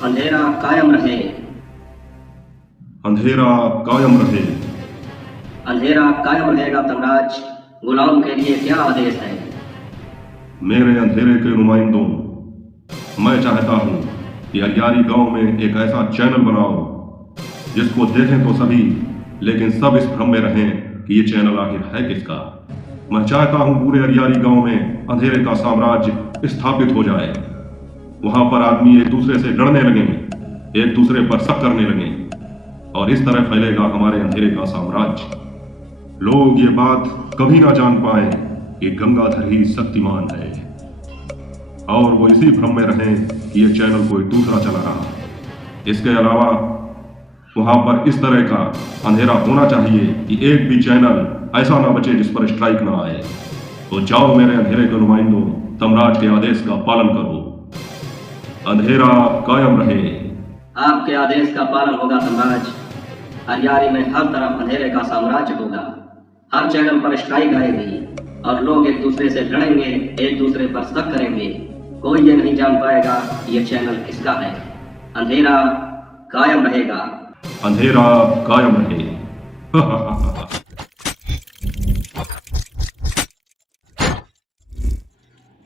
अंधेरा कायम रहे। अंधेरा कायम रहे। अंधेरा कायम रहेगा तमराज, गुलाम के लिए क्या आदेश है। मेरे अंधेरे के नुमाइंदों, मैं चाहता हूं कि अरियारी गांव में एक ऐसा चैनल बनाओ जिसको देखें तो सभी, लेकिन सब इस भ्रम में रहें कि ये चैनल आखिर है किसका। मैं चाहता हूं पूरे अरियारी गांव में अंधेरे का साम्राज्य स्थापित हो जाए। वहां पर आदमी एक दूसरे से लड़ने लगें, एक दूसरे पर शक करने लगें, और इस तरह फैलेगा हमारे अंधेरे का साम्राज्य। लोग ये बात कभी ना जान पाए कि गंगाधर ही शक्तिमान है, और वो इसी भ्रम में रहें कि ये चैनल कोई दूसरा चला रहा। इसके अलावा वहां पर इस तरह का अंधेरा होना चाहिए कि एक भी चैनल ऐसा ना बचे जिस पर स्ट्राइक ना आए। तो जाओ मेरे अंधेरे के नुमाइंदों, तमराज के आदेश का पालन करो। अंधेरा कायम रहे। आपके आदेश का पालन होगा तमराज। अरियारी में हर तरफ अंधेरे का साम्राज्य होगा। हर चैनल पर स्ट्राइक आएगी और लोग एक दूसरे से लड़ेंगे, एक दूसरे पर शक करेंगे। कोई ये नहीं जान पाएगा कि ये चैनल किसका है। अंधेरा कायम रहेगा। अंधेरा कायम रहे।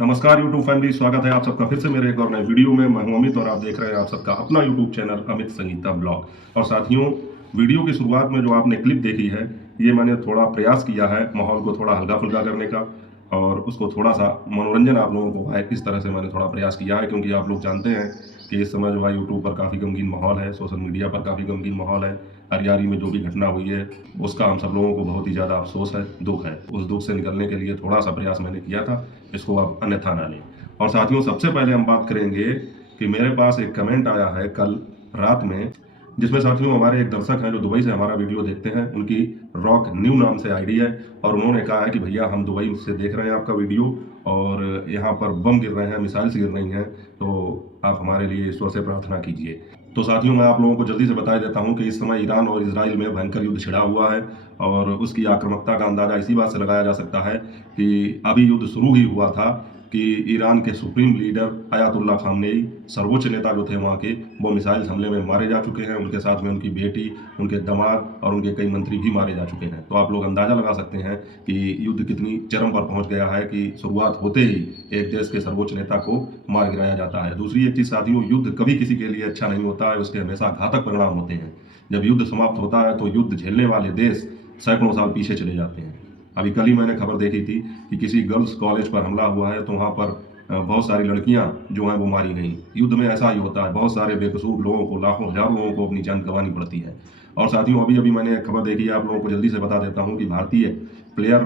नमस्कार यूट्यूब फैमिली, स्वागत है आप सबका फिर से मेरे एक और नए वीडियो में। मैं हूं अमित और आप देख रहे हैं आप सबका अपना YouTube channel Amit Sangeeta blog. और साथियों, वीडियो की शुरुआत में जो आपने क्लिप देखी है, ये मैंने थोड़ा प्रयास किया है माहौल को थोड़ा हल्का फुल्का करने का, और उसको थोड़ा सा मनोरंजन आप लोगों को है इस तरह से मैंने थोड़ा प्रयास किया है। क्योंकि आप लोग जानते हैं कि इस समय जो है यूट्यूब पर काफ़ी गमगीन माहौल है, सोशल मीडिया पर काफ़ी गमगीन माहौल है। अरियारी में जो भी घटना हुई है उसका हम सब लोगों को बहुत ही ज़्यादा अफसोस है, दुख है। उस दुख से निकलने के लिए थोड़ा सा प्रयास मैंने किया था, इसको आप अन्यथा ना लें। और साथियों, सबसे पहले हम बात करेंगे कि मेरे पास एक कमेंट आया है कल रात में, जिसमें साथियों हमारे एक दर्शक हैं जो दुबई से हमारा वीडियो देखते हैं। उनकी रॉक न्यू नाम से आईडी है, और उन्होंने कहा है कि भैया हम दुबई से देख रहे हैं आपका वीडियो, और यहाँ पर बम गिर रहे हैं, मिसाइल्स गिर रही हैं, तो आप हमारे लिए ईश्वर से प्रार्थना कीजिए। तो साथियों, मैं आप लोगों को जल्दी से बता देता हूँ कि इस समय ईरान और इजराइल में भयंकर युद्ध छिड़ा हुआ है, और उसकी आक्रामकता का अंदाजा इसी बात से लगाया जा सकता है कि अभी युद्ध शुरू ही हुआ था कि ईरान के सुप्रीम लीडर अयातुल्ला खामनेई, सर्वोच्च नेता जो थे वहाँ के, वो मिसाइल हमले में मारे जा चुके हैं। उनके साथ में उनकी बेटी, उनके दामाद और उनके कई मंत्री भी मारे जा चुके हैं। तो आप लोग अंदाजा लगा सकते हैं कि युद्ध कितनी चरम पर पहुंच गया है कि शुरुआत होते ही एक देश के सर्वोच्च नेता को मार गिराया जाता है। दूसरी एक चीज़ साथियों, युद्ध कभी किसी के लिए अच्छा नहीं होता है, उसके हमेशा घातक परिणाम होते हैं। जब युद्ध समाप्त होता है तो युद्ध झेलने वाले देश सैकड़ों साल पीछे चले जाते हैं। अभी कल ही मैंने खबर देखी थी कि किसी गर्ल्स कॉलेज पर हमला हुआ है, तो वहाँ पर बहुत सारी लड़कियां जो हैं वो मारी गई। युद्ध में ऐसा ही होता है, बहुत सारे बेकसूर लोगों को, लाखों हजारों लोगों को अपनी जान गंवानी पड़ती है। और साथियों, अभी अभी मैंने खबर देखी है, आप लोगों को जल्दी से बता देता हूँ कि भारतीय प्लेयर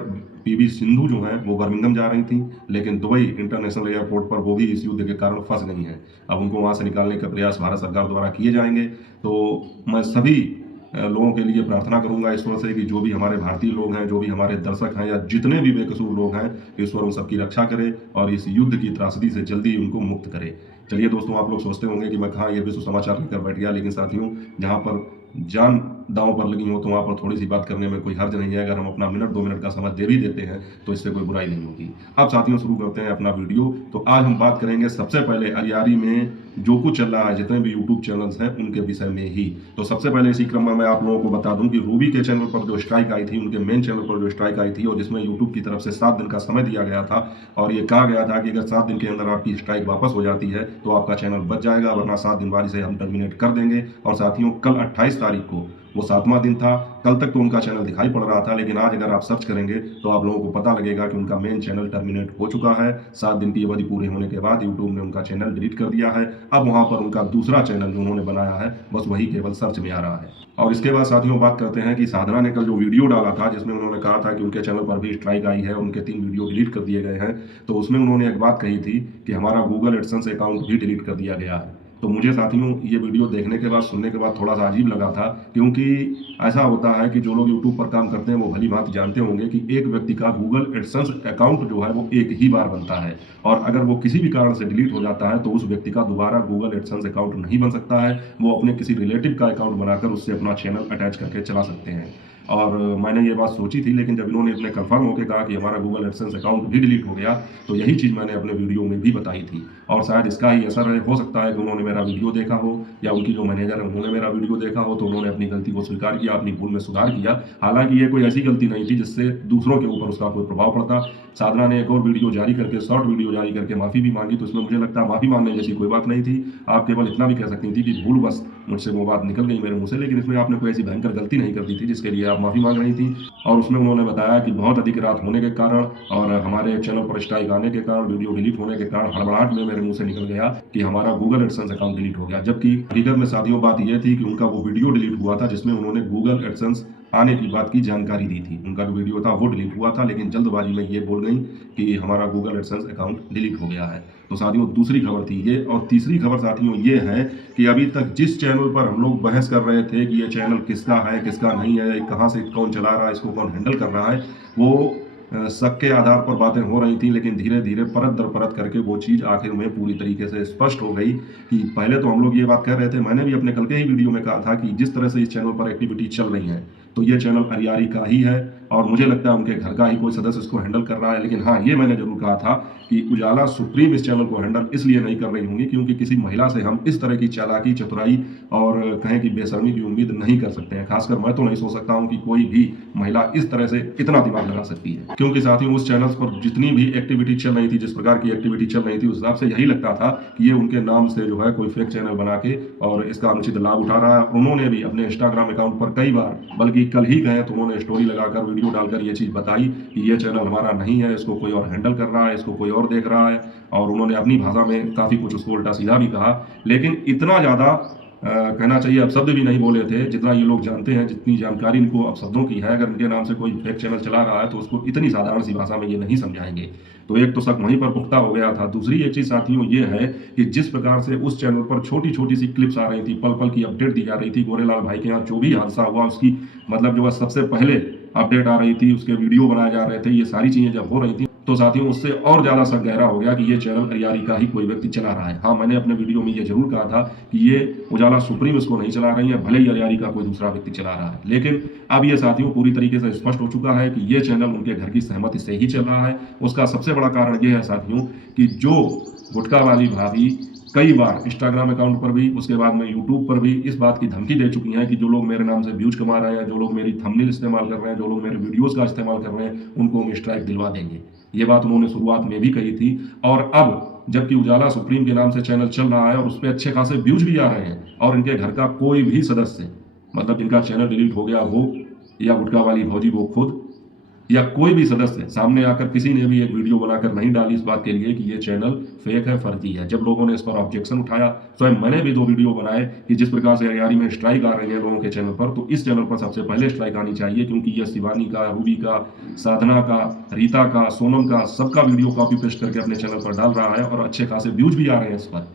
पीवी सिंधु जो है वो बर्मिंघम जा रही थी, लेकिन दुबई इंटरनेशनल एयरपोर्ट पर वो भी इस युद्ध के कारण फंस गई हैं। अब उनको वहाँ से निकालने का प्रयास भारत सरकार द्वारा किए जाएंगे। तो मैं सभी लोगों के लिए प्रार्थना करूंगा ईश्वर से कि जो भी हमारे भारतीय लोग हैं, जो भी हमारे दर्शक हैं, या जितने भी बेकसूर लोग हैं, ईश्वर उन सबकी रक्षा करे और इस युद्ध की त्रासदी से जल्दी उनको मुक्त करे। चलिए दोस्तों, आप लोग सोचते होंगे कि मैं कहाँ ये विश्व समाचार लेकर बैठ गया, लेकिन साथियों, जहाँ पर जान दांव पर लगी हो तो वहाँ पर थोड़ी सी बात करने में कोई हर्ज नहीं है। अगर हम अपना मिनट 2 मिनट का समय दे भी देते हैं तो इससे कोई बुराई नहीं होगी। अब साथियों, शुरू करते हैं अपना वीडियो। तो आज हम बात करेंगे सबसे पहले अरियारी में जो कुछ चल रहा है, जितने भी यूट्यूब चैनल्स हैं उनके विषय में ही। तो सबसे पहले इसी क्रम में मैं आप लोगों को बता दूं कि रूबी के चैनल पर जो स्ट्राइक आई थी, उनके मेन चैनल पर जो स्ट्राइक आई थी, और जिसमें यूट्यूब की तरफ से 7 दिन का समय दिया गया था, और ये कहा गया था कि अगर 7 दिन के अंदर आपकी स्ट्राइक वापस हो जाती है तो आपका चैनल बच जाएगा, वरना 7 दिन बाद इसे हम टर्मिनेट कर देंगे। और साथियों, कल 28 तारीख को वो 7वां दिन था। कल तक तो उनका चैनल दिखाई पड़ रहा था, लेकिन आज अगर आप सर्च करेंगे तो आप लोगों को पता लगेगा कि उनका मेन चैनल टर्मिनेट हो चुका है। 7 दिन की अवधि पूरे होने के बाद यूट्यूब ने उनका चैनल डिलीट कर दिया है। अब वहां पर उनका दूसरा चैनल जो उन्होंने बनाया है, बस वही केवल सर्च में आ रहा है। और इसके बाद साथियों, बात करते हैं कि साधना ने कल जो वीडियो डाला था, जिसमें उन्होंने कहा था कि उनके चैनल पर भी स्ट्राइक आई है, उनके 3 वीडियो डिलीट कर दिए गए हैं। तो उसमें उन्होंने एक बात कही थी कि हमारा गूगल एडसेंस अकाउंट भी डिलीट कर दिया गया है। तो मुझे साथियों ये वीडियो देखने के बाद, सुनने के बाद थोड़ा सा अजीब लगा था, क्योंकि ऐसा होता है कि जो लोग यूट्यूब पर काम करते हैं वो भली भांति जानते होंगे कि एक व्यक्ति का गूगल एडसेंस अकाउंट जो है वो एक ही बार बनता है, और अगर वो किसी भी कारण से डिलीट हो जाता है तो उस व्यक्ति का दोबारा गूगल एडसेंस अकाउंट नहीं बन सकता है। वो अपने किसी रिलेटिव का अकाउंट बनाकर उससे अपना चैनल अटैच करके चला सकते हैं। और मैंने ये बात सोची थी, लेकिन जब इन्होंने इतने कंफर्म होकर कहा कि हमारा गूगल एडसेंस अकाउंट भी डिलीट हो गया, तो यही चीज़ मैंने अपने वीडियो में भी बताई थी। और शायद इसका ही असर है, हो सकता है कि उन्होंने मेरा वीडियो देखा हो या उनकी जो मैनेजर है उन्होंने मेरा वीडियो देखा हो, तो उन्होंने अपनी गलती को स्वीकार किया, अपनी भूल में सुधार किया। हालांकि ये कोई ऐसी गलती नहीं थी जिससे दूसरों के ऊपर उसका कोई प्रभाव पड़ता। साधना ने एक और वीडियो जारी करके, शॉर्ट वीडियो जारी करके माफ़ी भी मांगी, तो इसमें मुझे लगता है माफ़ी मांगने जैसी कोई बात नहीं थी। आप केवल इतना भी कह सकती थी कि भूलवश मुझसे वो बात निकल गई मेरे मुंह से, लेकिन इसमें आपने कोई ऐसी भयंकर गलती नहीं कर दी थी जिसके लिए आप माफ़ी मांग रही थी। और उसमें उन्होंने बताया कि बहुत अधिक रात होने के कारण और हमारे चैनल पर स्ट्राइक आने के कारण, वीडियो डिलीट होने के कारण हड़बड़ाहट में मेरे मुंह से निकल गया कि हमारा गूगल एडसेंस अकाउंट डिलीट हो गया। जबकि हकीकत में साथियों बात यह थी कि उनका वो वीडियो डिलीट हुआ था जिसमें उन्होंने गूगल एडसेंस आने की बात की जानकारी दी थी। उनका जो वीडियो था वो डिलीट हुआ था, लेकिन जल्दबाजी में ये बोल गई कि हमारा गूगल एडसेंस अकाउंट डिलीट हो गया है। तो साथियों दूसरी खबर थी ये। और तीसरी खबर साथियों ये है कि अभी तक जिस चैनल पर हम लोग बहस कर रहे थे कि ये चैनल किसका है किसका नहीं है, कहाँ से कौन चला रहा है, इसको कौन हैंडल कर रहा है, वो शक के आधार पर बातें हो रही थी, लेकिन धीरे धीरे परत दर परत करके वो चीज़ आखिर में पूरी तरीके से स्पष्ट हो गई। कि पहले तो हम लोग ये बात कह रहे थे, मैंने भी अपने कल के ही वीडियो में कहा था कि जिस तरह से इस चैनल पर एक्टिविटी चल रही है तो ये चैनल अरियारी का ही है और मुझे लगता है उनके घर का ही कोई सदस्य इसको हैंडल कर रहा है। लेकिन हाँ, ये मैंने जरूर कहा था कि उजाला सुप्रीम इस चैनल को हैंडल इसलिए नहीं कर रही होंगी क्योंकि किसी महिला से हम इस तरह की चालाकी, चतुराई और कहें कि बेशर्मी की उम्मीद नहीं कर सकते हैं। खासकर मैं तो नहीं सोच सकता हूं कि कोई भी महिला इस तरह से इतना दिमाग लगा सकती है, क्योंकि साथियों उस चैनल पर जितनी भी एक्टिविटी चल रही थी, जिस प्रकार की एक्टिविटी चल रही थी, उस हिसाब से यही लगता था कि ये उनके नाम से जो है कोई फेक चैनल बना के और इसका अनुचित लाभ उठा रहा है। उन्होंने भी अपने इंस्टाग्राम अकाउंट पर कई बार, बल्कि कल ही गए तो उन्होंने स्टोरी लगाकर, वीडियो डालकर ये चीज़ बताई कि ये चैनल हमारा नहीं है, इसको कोई और हैंडल कर रहा है, इसको कोई और देख रहा है। और उन्होंने अपनी भाषा में काफ़ी कुछ उसको उल्टा सीधा भी कहा, लेकिन इतना ज़्यादा कहना चाहिए अब शब्द भी नहीं बोले थे जितना ये लोग जानते हैं, जितनी जानकारी इनको अब शब्दों की है। अगर इनके नाम से कोई फेक चैनल चला रहा है तो उसको इतनी साधारण सी भाषा में ये नहीं समझाएंगे। तो एक तो शक वहीं पर पुख्ता हो गया था। दूसरी एक चीज़ साथियों ये है कि जिस प्रकार से उस चैनल पर छोटी छोटी सी क्लिप्स आ रही थी, पल पल की अपडेट दी जा रही थी, गोरेलाल भाई के यहाँ जो भी हादसा हुआ उसकी मतलब जो है सबसे पहले अपडेट आ रही थी, उसके वीडियो बनाए जा रहे थे, ये सारी चीज़ें जब हो रही थी तो साथियों उससे और ज़्यादा शक गहरा हो गया कि ये चैनल अरियारी का ही कोई व्यक्ति चला रहा है। हाँ, मैंने अपने वीडियो में ये जरूर कहा था कि ये उजाला सुप्रीम इसको नहीं चला रही है, भले ही अरियारी का कोई दूसरा व्यक्ति चला रहा है। लेकिन अब ये साथियों पूरी तरीके से स्पष्ट हो चुका है कि ये चैनल उनके घर की सहमति से ही चल रहा है। उसका सबसे बड़ा कारण ये है साथियों कि जो गुटखा वाली भाभी कई बार इंस्टाग्राम अकाउंट पर भी, उसके बाद में यूट्यूब पर भी इस बात की धमकी दे चुकी हैं कि जो लोग मेरे नाम से व्यूज कमा रहे हैं, जो लोग मेरी थंबनेल इस्तेमाल कर रहे हैं, जो लोग मेरे वीडियोस का इस्तेमाल कर रहे हैं, उनको हम स्ट्राइक दिलवा देंगे। ये बात उन्होंने शुरुआत में भी कही थी। और अब जबकि उजाला सुप्रीम के नाम से चैनल चल रहा है और उस पर अच्छे खासे व्यूज भी आ रहे हैं और इनके घर का कोई भी सदस्य, मतलब जिनका चैनल डिलीट हो गया वो, या गुटखा वाली भौजी वो खुद, या कोई भी सदस्य सामने आकर किसी ने भी एक वीडियो बनाकर नहीं डाली इस बात के लिए कि ये चैनल फेक है, फर्जी है। जब लोगों ने इस पर ऑब्जेक्शन उठाया, स्वयं मैंने भी 2 वीडियो बनाए कि जिस प्रकार से अरियारी में स्ट्राइक आ रही है लोगों के चैनल पर, तो इस चैनल पर सबसे पहले स्ट्राइक आनी चाहिए, क्योंकि ये शिवानी का, रूबी का, साधना का, रीता का, सोनम का, सबका वीडियो कॉपी पेस्ट करके अपने चैनल पर डाल रहा है और अच्छे खासे व्यूज भी आ रहे हैं इस पर।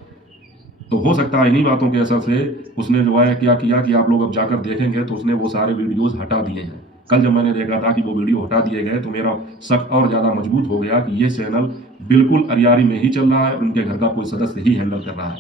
तो हो सकता है इन्हीं बातों के असर से उसने जो है क्या किया कि आप लोग अब जाकर देखेंगे तो उसने वो सारे वीडियोस हटा दिए हैं। कल जब मैंने देखा था कि वो वीडियो हटा दिए गए तो मेरा शक और ज़्यादा मजबूत हो गया कि ये चैनल बिल्कुल अरियारी में ही चल रहा है, उनके घर का कोई सदस्य ही हैंडल कर रहा है।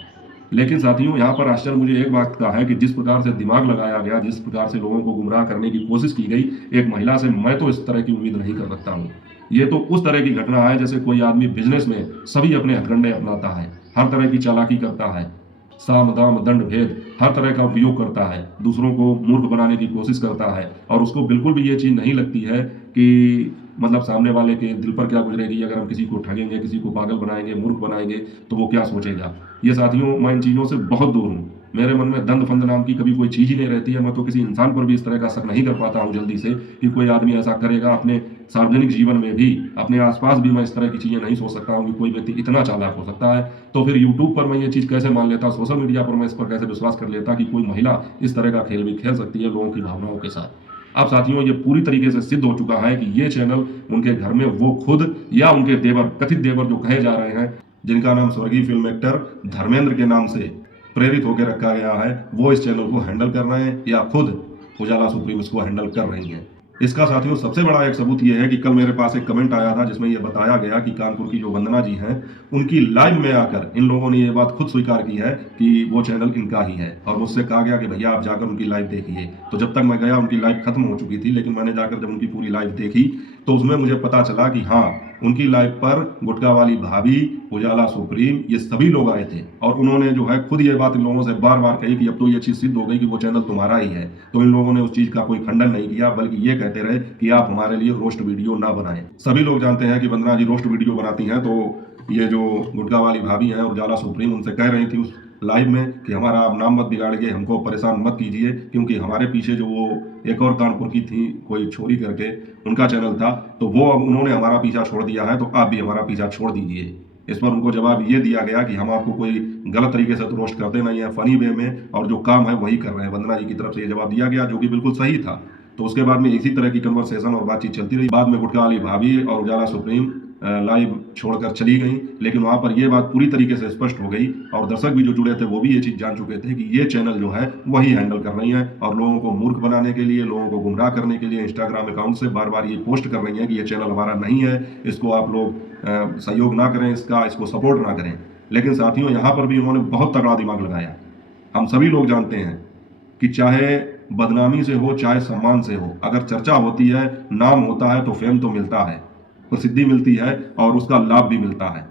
लेकिन साथियों यहाँ पर आश्चर्य मुझे एक बात का है कि जिस प्रकार से दिमाग लगाया गया, जिस प्रकार से लोगों को गुमराह करने की कोशिश की गई एक महिला से, मैं तो इस तरह की उम्मीद नहीं कर सकता हूँ। ये तो उस तरह की घटना है जैसे कोई आदमी बिजनेस में सभी अपने हथकंडे अपनाता है, हर तरह की चालाकी करता है, साम दाम दंड भेद हर तरह का उपयोग करता है, दूसरों को मूर्ख बनाने की कोशिश करता है और उसको बिल्कुल भी ये चीज़ नहीं लगती है कि मतलब सामने वाले के दिल पर क्या गुजरेगी अगर हम किसी को ठगेंगे, किसी को पागल बनाएंगे, मूर्ख बनाएंगे तो वो क्या सोचेगा। ये साथियों मैं इन चीज़ों से बहुत दूर हूँ। मेरे मन में दंड फंद नाम की कभी कोई चीज़ ही नहीं रहती है। मैं तो किसी इंसान पर भी इस तरह का शक नहीं कर पाता हूँ जल्दी से कि कोई आदमी ऐसा करेगा। अपने सार्वजनिक जीवन में भी, अपने आसपास भी मैं इस तरह की चीज़ें नहीं सोच सकता हूँ कि कोई व्यक्ति इतना चालाक हो सकता है। तो फिर यूट्यूब पर मैं ये चीज़ कैसे मान लेता, सोशल मीडिया पर मैं इस पर कैसे विश्वास कर लेता कि कोई महिला इस तरह का खेल भी खेल सकती है लोगों की भावनाओं के साथ। अब साथियों ये पूरी तरीके से सिद्ध हो चुका है कि ये चैनल उनके घर में वो खुद या उनके देवर, कथित देवर जो कहे जा रहे हैं, जिनका नाम स्वर्गीय फिल्म एक्टर धर्मेंद्र के नाम से प्रेरित होकर रखा गया है, वो इस चैनल को हैंडल कर रहे हैं या खुद उजाला सुप्रीम इसको हैंडल कर रही हैं। इसका साथियों सबसे बड़ा एक सबूत ये है कि कल मेरे पास एक कमेंट आया था जिसमें ये बताया गया कि कानपुर की जो वंदना जी हैं उनकी लाइव में आकर इन लोगों ने ये बात खुद स्वीकार की है कि वो चैनल इनका ही है, और मुझसे कहा गया कि भैया आप जाकर उनकी लाइव देखिए। तो जब तक मैं गया उनकी लाइव खत्म हो चुकी थी, लेकिन मैंने जाकर जब उनकी पूरी लाइव देखी तो उसमें मुझे पता चला कि हाँ, उनकी लाइव पर गुटखा वाली भाभी, उजाला सुप्रीम, ये सभी लोग आए थे और उन्होंने जो है खुद ये बात इन लोगों से बार बार कही कि अब तो ये चीज़ सिद्ध हो गई कि वो चैनल तुम्हारा ही है। तो इन लोगों ने उस चीज़ का कोई खंडन नहीं किया, बल्कि ये कहते रहे कि आप हमारे लिए रोस्ट वीडियो ना बनाएं। सभी लोग जानते हैं कि वंदना जी रोस्ट वीडियो बनाती हैं, तो ये जो गुटखा वाली भाभी हैं, उजाला सुप्रीम, उनसे कह रही थी उस लाइव में कि हमारा आप नाम मत बिगाड़िए, हमको परेशान मत कीजिए, क्योंकि हमारे पीछे जो वो एक और कानपुर की थी कोई छोरी करके, उनका चैनल था, तो वो अब उन्होंने हमारा पीछा छोड़ दिया है, तो आप भी हमारा पीछा छोड़ दीजिए। इस पर उनको जवाब ये दिया गया कि हम आपको कोई गलत तरीके से तो रोस्ट करते नहीं है, फनी वे में, और जो काम है वही कर रहे हैं। वंदना जी की तरफ से ये जवाब दिया गया जो कि बिल्कुल सही था। तो उसके बाद में इसी तरह की कन्वर्सेशन और बातचीत चलती रही। बाद में गुटखा वाली भाभी और उजाला सुप्रीम लाइव छोड़कर चली गई, लेकिन वहाँ पर यह बात पूरी तरीके से स्पष्ट हो गई और दर्शक भी जो जुड़े थे वो भी ये चीज़ जान चुके थे कि ये चैनल जो है वही हैंडल कर रही है और लोगों को मूर्ख बनाने के लिए, लोगों को गुमराह करने के लिए इंस्टाग्राम अकाउंट से बार बार ये पोस्ट कर रही है कि ये चैनल हमारा नहीं है, इसको आप लोग सहयोग ना करें, इसको सपोर्ट ना करें। लेकिन साथियों, यहाँ पर भी उन्होंने बहुत तगड़ा दिमाग लगाया। हम सभी लोग जानते हैं कि चाहे बदनामी से हो चाहे सम्मान से हो, अगर चर्चा होती है, नाम होता है, तो फेम तो मिलता है, प्रसिद्धि मिलती है और उसका लाभ भी मिलता है।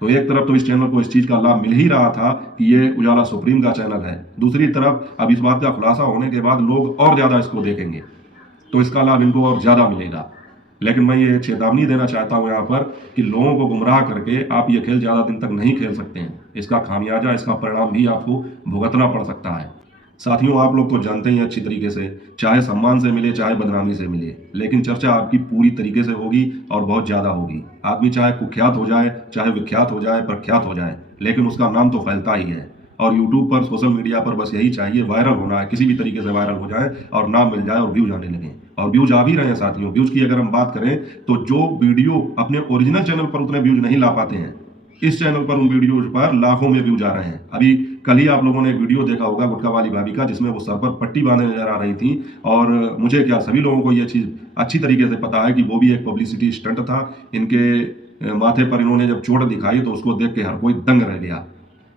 तो एक तरफ तो इस चैनल को इस चीज़ का लाभ मिल ही रहा था कि ये उजाला सुप्रीम का चैनल है, दूसरी तरफ अब इस बात का खुलासा होने के बाद लोग और ज़्यादा इसको देखेंगे, तो इसका लाभ इनको और ज़्यादा मिलेगा। लेकिन मैं ये चेतावनी देना चाहता हूँ यहाँ पर कि लोगों को गुमराह करके आप ये खेल ज़्यादा दिन तक नहीं खेल सकते हैं। इसका खामियाजा, इसका परिणाम भी आपको भुगतना पड़ सकता है। साथियों, आप लोग तो जानते ही हैं अच्छी तरीके से, चाहे सम्मान से मिले चाहे बदनामी से मिले, लेकिन चर्चा आपकी पूरी तरीके से होगी और बहुत ज़्यादा होगी। आदमी चाहे कुख्यात हो जाए, चाहे विख्यात हो जाए, प्रख्यात हो जाए, लेकिन उसका नाम तो फैलता ही है। और यूट्यूब पर, सोशल मीडिया पर बस यही चाहिए, वायरल होना है, किसी भी तरीके से वायरल हो जाए और नाम मिल जाए और व्यूज आने लगे। और व्यूज आ भी रहे हैं साथियों। व्यूज की अगर हम बात करें तो जो वीडियो अपने ओरिजिनल चैनल पर उतने व्यूज नहीं ला पाते हैं, इस चैनल पर उन वीडियोज पर लाखों में व्यूज आ रहे हैं। अभी कल ही आप लोगों ने एक वीडियो देखा होगा गुटखा वाली भाभी का, जिसमें वो सर पर पट्टी बांधे नजर आ रही थी, और मुझे क्या, सभी लोगों को यह चीज़ अच्छी तरीके से पता है कि वो भी एक पब्लिसिटी स्टंट था। इनके माथे पर इन्होंने जब चोट दिखाई तो उसको देख के हर कोई दंग रह गया,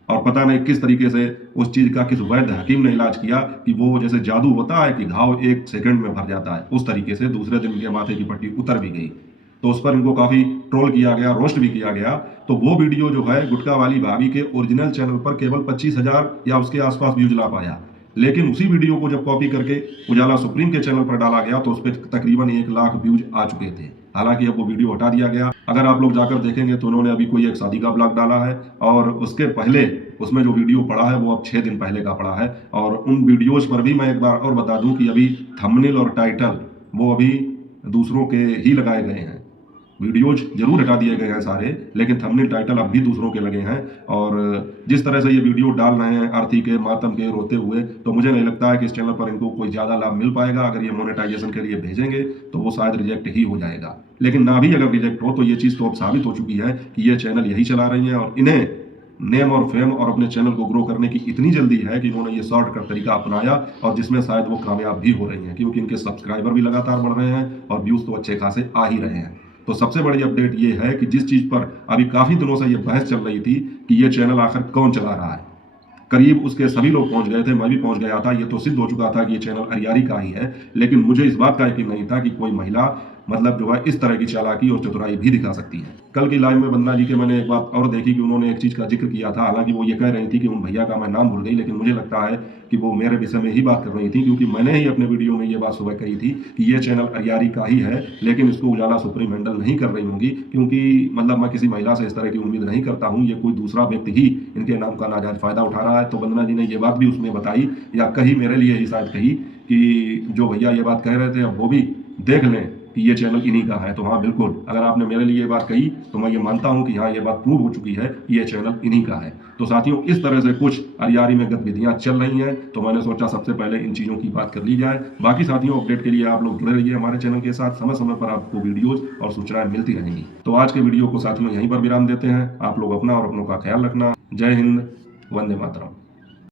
और पता नहीं किस तरीके से उस चीज़ का किस वैद्य हकीम ने इलाज किया कि वो जैसे जादू होता है कि घाव 1 सेकंड में भर जाता है, उस तरीके से दूसरे दिन के माथे की पट्टी उतर भी गई। तो उस पर इनको काफ़ी ट्रोल किया गया, रोस्ट भी किया गया। तो वो वीडियो जो है गुटखा वाली भाभी के ओरिजिनल चैनल पर केवल 25,000 या उसके आसपास व्यूज ला पाया, लेकिन उसी वीडियो को जब कॉपी करके उजाला सुप्रीम के चैनल पर डाला गया तो उस पर तकरीबन 1 लाख व्यूज आ चुके थे। हालांकि अब वो वीडियो हटा दिया गया। अगर आप लोग जाकर देखेंगे तो उन्होंने अभी कोई एक शादी का ब्लॉग डाला है, और उसके पहले उसमें जो वीडियो पड़ा है वो अब 6 दिन पहले का पड़ा है। और उन वीडियोज पर भी मैं एक बार और बता दूं कि अभी थंबनेल और टाइटल वो अभी दूसरों के ही लगाए गए हैं। वीडियोज जरूर हटा दिए गए हैं सारे, लेकिन थंबनेल टाइटल अब भी दूसरों के लगे हैं। और जिस तरह से ये वीडियो डाल रहे हैं आरती के, मातम के, रोते हुए, तो मुझे नहीं लगता है कि इस चैनल पर इनको कोई ज़्यादा लाभ मिल पाएगा। अगर ये मोनेटाइजेशन के लिए भेजेंगे तो वो शायद रिजेक्ट ही हो जाएगा। लेकिन ना भी अगर रिजेक्ट हो तो ये चीज़ तो अब साबित हो चुकी है कि ये चैनल यही चला रही हैं, और इन्हें नेम और फेम और अपने चैनल को ग्रो करने की इतनी जल्दी है कि इन्होंने ये शॉर्टकट तरीका अपनाया, और जिसमें शायद वो कामयाब भी हो रही हैं, क्योंकि इनके सब्सक्राइबर भी लगातार बढ़ रहे हैं और व्यूज़ तो अच्छे खासे आ ही रहे हैं। तो सबसे बड़ी अपडेट ये है कि जिस चीज़ पर अभी काफ़ी दिनों से ये बहस चल रही थी कि ये चैनल आखिर कौन चला रहा है, करीब उसके सभी लोग पहुंच गए थे, मैं भी पहुंच गया था। ये तो सिद्ध हो चुका था कि ये चैनल अरियारी का ही है, लेकिन मुझे इस बात का यकीन नहीं था कि कोई महिला मतलब जो है इस तरह की चालाकी और चतुराई भी दिखा सकती है। कल की लाइव में वंदना जी के मैंने एक बात और देखी कि उन्होंने एक चीज़ का जिक्र किया था। हालांकि वो ये कह रही थी कि उन भैया का मैं नाम भूल गई, लेकिन मुझे लगता है कि वो मेरे विषय में ही बात कर रही थी, क्योंकि मैंने ही अपने वीडियो में ये बात सुबह कही थी कि ये चैनल अरियारी का ही है, लेकिन इसको उजाला सुप्रीम हैंडल नहीं कर रही होंगी, क्योंकि मतलब मैं किसी महिला से इस तरह की उम्मीद नहीं करता हूँ। ये कोई दूसरा व्यक्ति ही इनके नाम का नाजायज फ़ायदा उठा रहा है। तो वंदना जी ने ये बात भी उसमें बताई या कही, मेरे लिए ही शायद कही, कि जो भैया ये बात कह रहे थे अब वो भी देख लें कि ये चैनल इन्हीं का है। तो हाँ, बिल्कुल, अगर आपने मेरे लिए ये बात कही तो मैं ये मानता हूँ कि हाँ, ये बात प्रूव हो चुकी है कि ये चैनल इन्हीं का है। तो साथियों, इस तरह से कुछ अरियारी में गतिविधियाँ चल रही हैं, तो मैंने सोचा सबसे पहले इन चीज़ों की बात कर ली जाए। बाकी साथियों, अपडेट के लिए आप लोग जुड़े रहिए हमारे चैनल के साथ, समय समय पर आपको वीडियोज़ और सूचनाएं मिलती रहेंगी। तो आज के वीडियो को साथियों यहीं पर विराम देते हैं। आप लोग अपना और अपनों का ख्याल रखना। जय हिंद, वंदे मातरम।